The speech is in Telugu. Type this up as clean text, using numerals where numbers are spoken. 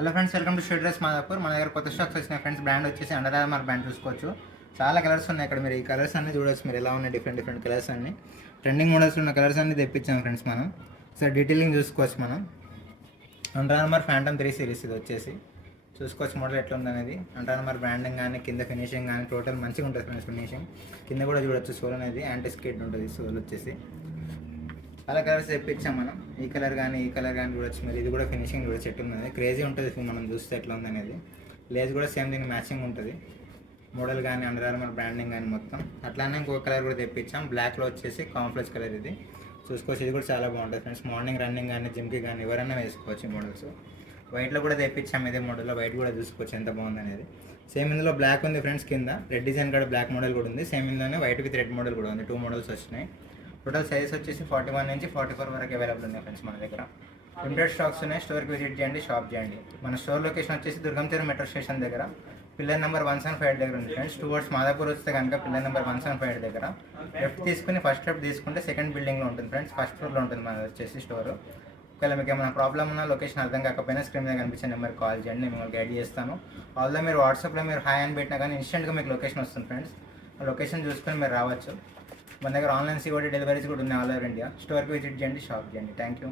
Hello friends, welcome to shed dress Madhapur. మన దగ్గర కొత్త స్టాక్స్ వచ్చినాయి ఫ్రెండ్స్. బ్రాండ్ వచ్చేసి అండర్ ఆర్మర్ బ్రాండ్ చూసుకోవచ్చు. చాలా కలర్స్ ఉన్నాయి ఇక్కడ. మీరు ఈ కలర్స్ అన్ని చూడొచ్చు. మీరు ఎలా ఉన్నాయి డిఫరెంట్ కలర్స్ అన్ని ట్రెండింగ్ మోడల్స్ ఉన్న కలర్స్ అన్ని తెప్పించాం ఫ్రెండ్స్ మనం. సార్ డీటెయిలింగ్ చూసుకోవచ్చు మనం. అండర్ ఆర్మర్ ఫ్యాంటమ్ 3 సిరీస్ ఇది వచ్చేసి చూసుకోవచ్చు మోడల్ ఎట్లా ఉందనేది. అండర్ ఆర్మర్ బ్రాండింగ్ కానీ కింద ఫినిషింగ్ కానీ టోటల్ మంచిగా ఉంటుంది ఫ్రెండ్స్. ఫినిషింగ్ కింద కూడా చూడొచ్చు. సోల్ అనేది యాంటీ స్కిడ్ ఉంటుంది. సోల్ వచ్చేసి చాలా కలర్స్ తెప్పించాం మనం. ఈ కలర్ కానీ చూడొచ్చు. మరి ఇది కూడా ఫినిషింగ్ కూడా చెట్టు ఉంది. క్రేజీ ఉంటుంది మనం చూస్తే ఎట్లా ఉంది అనేది. లేజ్ కూడా సేమ్ దీనికి మ్యాచింగ్ ఉంటుంది. మోడల్ కానీ అండర్ ఆర్మర్ బ్రాండింగ్ కానీ మొత్తం. అట్లానే ఇంకొక కలర్ కూడా తెప్పించాం. బ్లాక్లో వచ్చేసి కాంఫ్లెక్స్ కలర్ ఇది చూసుకోవచ్చు. ఇది కూడా చాలా బాగుంటుంది ఫ్రెండ్స్. మార్నింగ్ రన్నింగ్ కానీ జిమ్కి కానీ ఎవరైనా వేసుకోవచ్చు ఈ మోడల్స్. వైట్లో కూడా తెప్పించాం. ఇదే మోడల్లో వైట్ కూడా చూసుకోవచ్చు ఎంత బాగుంది అనేది. సేమ్ ఇందులో బ్లాక్ ఉంది ఫ్రెండ్స్. కింద రెడ్ డిజైన్ కూడా బ్లాక్ మోడల్ కూడా ఉంది. సేమ్ ఇందులోనే వైట్ విత్ రెడ్ మోడల్ కూడా ఉంది. 2 మోడల్స్ వచ్చినాయి. టోటల్ సైజ్ వచ్చేసి 41 నుంచి 44 వరకు అవైలబుల్ ఉన్నాయి ఫ్రెండ్స్ మన దగ్గర. లిమిటెడ్ స్టాక్స్ ఉన్నాయి. స్టోర్కి విజిట్ చేయండి, షాప్ చేయండి. మన స్టోర్ లొకేషన్ వచ్చేసి దుర్గంచెరు మెట్రో స్టేషన్ దగ్గర పిల్లర్ నెంబర్ 175 దగ్గర ఉంది ఫ్రెండ్స్. టువర్డ్స్ మాదాపూర్ వస్తే కనుక పిల్లర్ నెంబర్ 175 దగ్గర లెఫ్ట్ తీసుకుని ఫస్ట్ లెఫ్ట్ తీసుకుంటే సెకండ్ బిల్డింగ్లో ఉంటుంది ఫ్రెండ్స్. ఫస్ట్ ఫ్లోర్లో ఉంటుంది మన వచ్చేసి స్టోర్. ఒకవేళ మీకు ఏమైనా ప్రాబ్లమ్ ఉన్నా లొకేషన్ అర్థం కాకపోయినా స్క్రీన్ మీద కనిపించే నెంబర్కి కాల్ చేయండి, నేను మిమ్మల్ని గైడ్ చేస్తాను. ఆల్దో మీరు వాట్సాప్లో మీరు హాయ్ అని పెట్టినా కానీ ఇన్స్టెంట్గా మీకు లొకేషన్ వస్తుంది ఫ్రెండ్స్. ఆ లొకేషన్ చూసుకొని మీరు రావచ్చు. మన దగ్గర ఆన్లైన్ సిఓడి డెలివరీస్ కూడా ఉన్నాయి ఆల్ ఓవర్ ఇండియా. స్టోర్కి విజిట్ చేయండి, షాప్ చేయండి. Thank you.